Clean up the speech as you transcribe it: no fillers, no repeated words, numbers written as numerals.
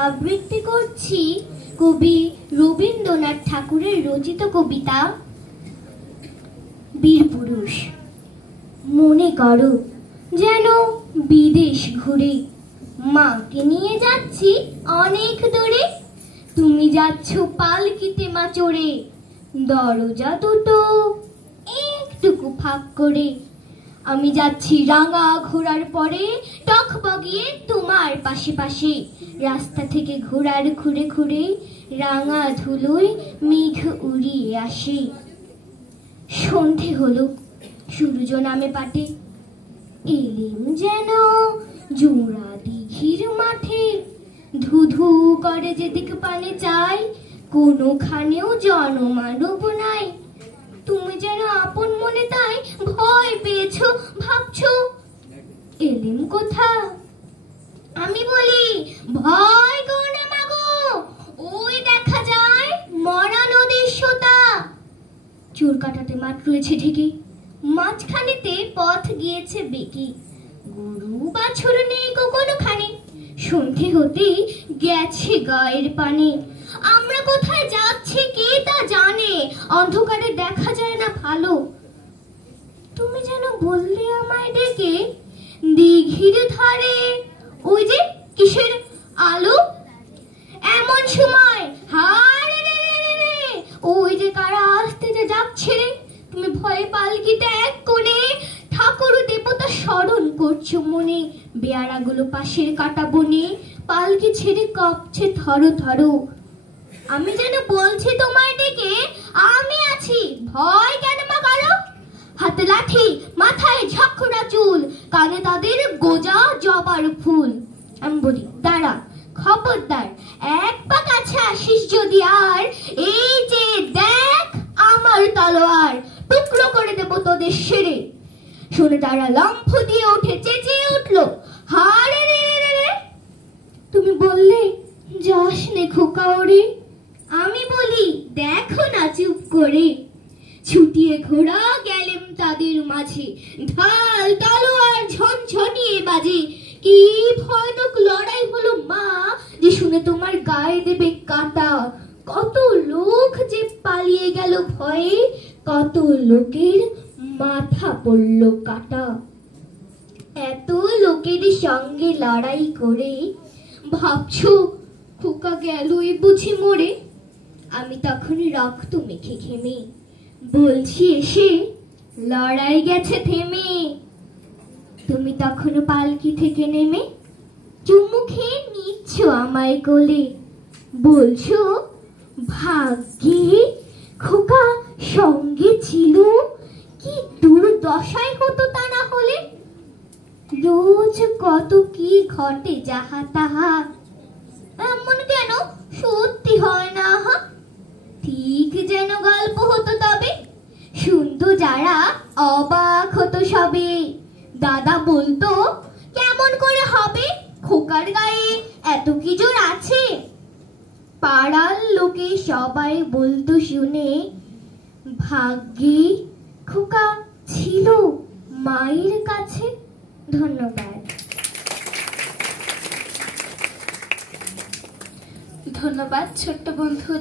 আবৃত্তি করছি কবি রবীন্দ্রনাথ ঠাকুরের রচিত কবিতা বীরপুরুষ। মনে করো যেন বিদেশ ঘুরে মাকে নিয়ে যাচ্ছি অনেক দূরে। তুমি যাচ্ছ পালকিতে মা চড়ে, দরজা দুটো একটুকু ফাঁক করে। আমি যাচ্ছি রাঙা ঘোড়ার পরে, টক বগিয়ে তোমার পাশে পাশে। রাস্তা থেকে ঘোড়ার খুঁড়ে খুঁড়ে রাঙা ধুলোয় মেঘ উড়িয়ে আসে। সন্ধে হলো, সূর্য নামে পাটে, এলিম যেন জোড়া দিঘির মাঠে। ধুধু করে যেদিক পানে চাই, কোনোখানেও জনমানব নাই। তুমি যেন আপন মনে তাই ভয় পেয়েছো, ভাবছো এলিম কোথা। আমি বলি ভয় করো না মাগো, ওই দেখা যায় মরা নদীর সোতা। চুল কাটাতে মাঠ রয়েছে ঢেকে, মাঝখানেতে পথ গিয়েছে বেঁকে। গরু বাছুর নেই কোনোখানে, সন্ধে হতেই গেছে গায়ের পানে। আমরা কোথায় যাচ্ছি কে তা জানে, অন্ধকারে দেখা যায় না ভালো। তুমি যেন বললে আমায় ডেকে, দিঘির ধারে ওই যে কিসের আলো। এমন সময় হায় রে রে রে, ওই যে কারা আসতে যে যাচ্ছে রে। তুমি ভয়ে পালকিতে এক কোণে ঠাকুর দেবতা স্মরণ করছো মনে। বেয়ারাগুলো পাশের কাটা বনে, পালকি ছেড়ে কাঁপছে থরো থরো। আমি যেন বলছি তোমায় ডেকে, আমি আছি, ভয় কেন মা কারো। হাতে লাঠি, মাথায় ঝাঁকুড়া চুল, কানে তাদের গোজা জবার ফুল। আমি বলি দাঁড়া, খবরদার এক পা কাছে আসিস যদি আর, এই যে দেখ আমার তলোয়ার, টুকরো করে দেবো তোদের সেরে। শুনে তারা লম্ফ দিয়ে উঠে চেঁচিয়ে উঠলো, হারে রে রে রে। তুমি বললে যাস নে খোকা ওরে। আমি বলি দেখো না চুপ করে। ছুটিয়ে ঘোড়া গেলেম তাদের মাঝে, ঢাল তলোয়ার ঝনঝনিয়ে বাজে। কি ভয়ানক লড়াই হলো মা, যে শুনে তোমার গায়ে দেবে কাঁটা। কত লোক যে পালিয়ে গেল ভয়ে, কত লোকের মাথা পড়লো কাটা। এত লোকের সঙ্গে লড়াই করে ভাবছো খোকা গেলই বুঝি মরে। আমি তখন রক্ত মেখে ঘেমে বলছি এসে, লড়াই গেছে থেমে। তুমি তখন পালকি থেকে নেমে চুমু খেয়ে নিচ্ছ আমায় কোলে, বলছো ভাগ্যে খোকা সঙ্গে ছিল, কি দুর্দশাই হতো তা না হলে। রোজ কত কি ঘটে যাহা তাহা, এমন কেন সত্যি হয় না। ঠিক যেন গল্প হতো তবে, শুনতো যারা অবাক হতো সবে। দাদা বলতো কেমন করে হবে, খোকার গায়ে এত কি জোর আছে। পাড়ার লোকে সবাই বলতো শুনে, ভাগ্যে খোকা ছিল মায়ের কাছে। ধন্যবাদ। ধন্যবাদ ছোট্ট বন্ধু।